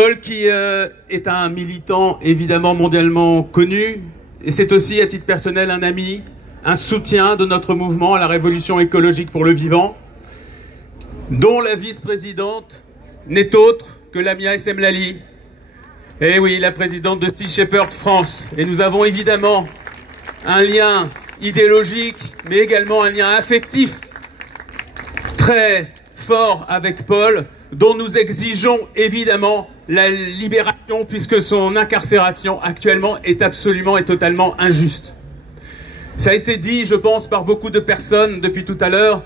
Paul qui est un militant évidemment mondialement connu, et c'est aussi à titre personnel un ami, un soutien de notre mouvement à la révolution écologique pour le vivant, dont la vice-présidente n'est autre que Lamia Essemlali. Eh oui, la présidente de Sea Shepherd France. Et nous avons évidemment un lien idéologique, mais également un lien affectif très fort avec Paul, dont nous exigeons évidemment la libération, puisque son incarcération actuellement est absolument et totalement injuste. Ça a été dit, je pense, par beaucoup de personnes depuis tout à l'heure.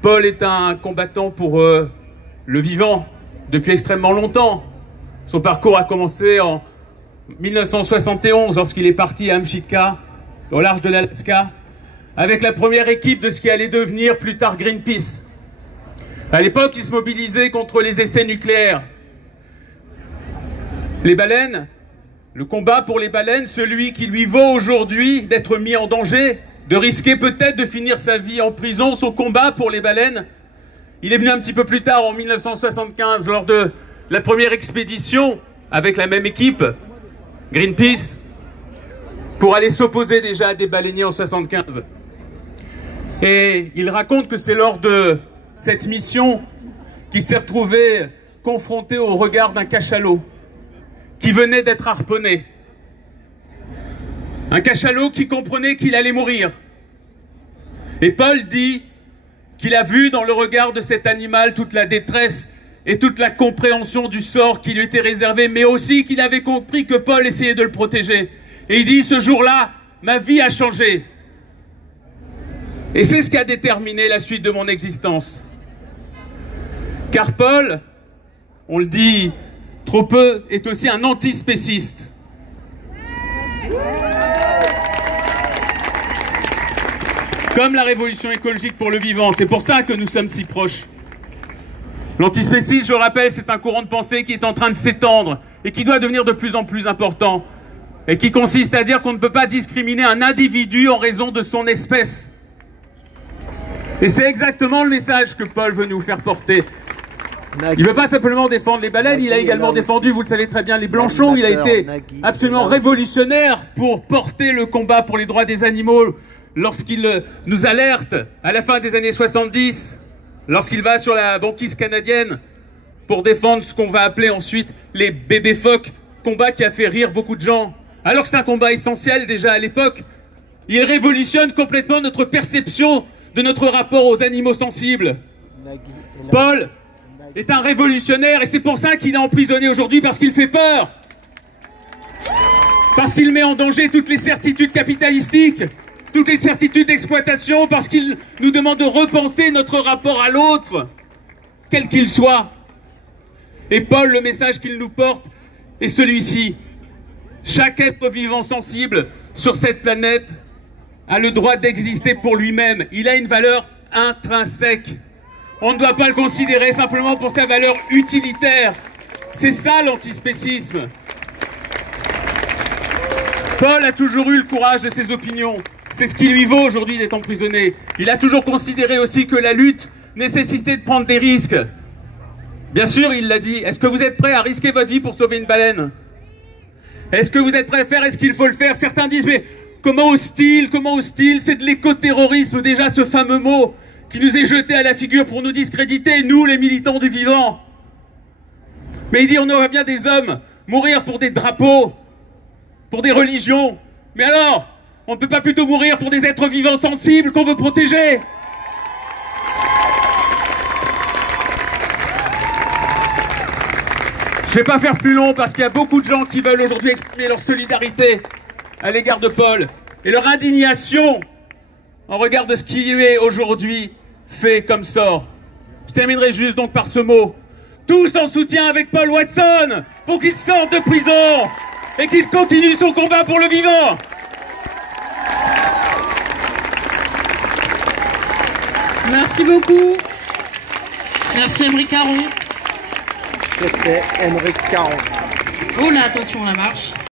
Paul est un combattant pour le vivant depuis extrêmement longtemps. Son parcours a commencé en 1971, lorsqu'il est parti à Amchitka, au large de l'Alaska, avec la première équipe de ce qui allait devenir plus tard Greenpeace. À l'époque, il se mobilisait contre les essais nucléaires. Les baleines, le combat pour les baleines, celui qui lui vaut aujourd'hui d'être mis en danger, de risquer peut-être de finir sa vie en prison, son combat pour les baleines, il est venu un petit peu plus tard, en 1975, lors de la première expédition avec la même équipe, Greenpeace, pour aller s'opposer déjà à des baleiniers en 1975. Et il raconte que c'est lors de cette mission qu'il s'est retrouvé confronté au regard d'un cachalot qui venait d'être harponné. Un cachalot qui comprenait qu'il allait mourir. Et Paul dit qu'il a vu dans le regard de cet animal toute la détresse et toute la compréhension du sort qui lui était réservé, mais aussi qu'il avait compris que Paul essayait de le protéger. Et il dit, ce jour-là, ma vie a changé. Et c'est ce qui a déterminé la suite de mon existence. Car Paul, on le dit trop peu, est aussi un antispéciste. Comme la révolution écologique pour le vivant, c'est pour ça que nous sommes si proches. L'antispécisme, je rappelle, c'est un courant de pensée qui est en train de s'étendre et qui doit devenir de plus en plus important, et qui consiste à dire qu'on ne peut pas discriminer un individu en raison de son espèce. Et c'est exactement le message que Paul veut nous faire porter. Il ne veut pas simplement défendre les baleines, il a également défendu, vous le savez très bien, les blanchons. Il a été absolument révolutionnaire pour porter le combat pour les droits des animaux lorsqu'il nous alerte à la fin des années 70, lorsqu'il va sur la banquise canadienne pour défendre ce qu'on va appeler ensuite les bébés phoques, combat qui a fait rire beaucoup de gens, alors que c'est un combat essentiel déjà à l'époque. Il révolutionne complètement notre perception de notre rapport aux animaux sensibles. Paul est un révolutionnaire et c'est pour ça qu'il est emprisonné aujourd'hui, parce qu'il fait peur. Parce qu'il met en danger toutes les certitudes capitalistiques, toutes les certitudes d'exploitation, parce qu'il nous demande de repenser notre rapport à l'autre, quel qu'il soit. Et Paul, le message qu'il nous porte est celui-ci. Chaque être vivant sensible sur cette planète a le droit d'exister pour lui-même. Il a une valeur intrinsèque. On ne doit pas le considérer simplement pour sa valeur utilitaire. C'est ça l'antispécisme. Paul a toujours eu le courage de ses opinions. C'est ce qui lui vaut aujourd'hui d'être emprisonné. Il a toujours considéré aussi que la lutte nécessitait de prendre des risques. Bien sûr, il l'a dit. Est-ce que vous êtes prêts à risquer votre vie pour sauver une baleine? Est-ce que vous êtes prêts à faire? Est-ce qu'il faut le faire? Certains disent, mais comment hostile? Comment hostile? C'est de l'écoterrorisme, déjà, ce fameux mot qui nous est jeté à la figure pour nous discréditer, nous, les militants du vivant. Mais il dit, on voit bien des hommes mourir pour des drapeaux, pour des religions. Mais alors, on ne peut pas plutôt mourir pour des êtres vivants sensibles qu'on veut protéger? Je ne vais pas faire plus long parce qu'il y a beaucoup de gens qui veulent aujourd'hui exprimer leur solidarité à l'égard de Paul et leur indignation en regard de ce qui lui est aujourd'hui fait comme sort. Je terminerai juste donc par ce mot. Tous en soutien avec Paul Watson pour qu'il sorte de prison et qu'il continue son combat pour le vivant. Merci beaucoup. Merci Émeric Caron. C'était Émeric Caron. Oh là, attention la marche.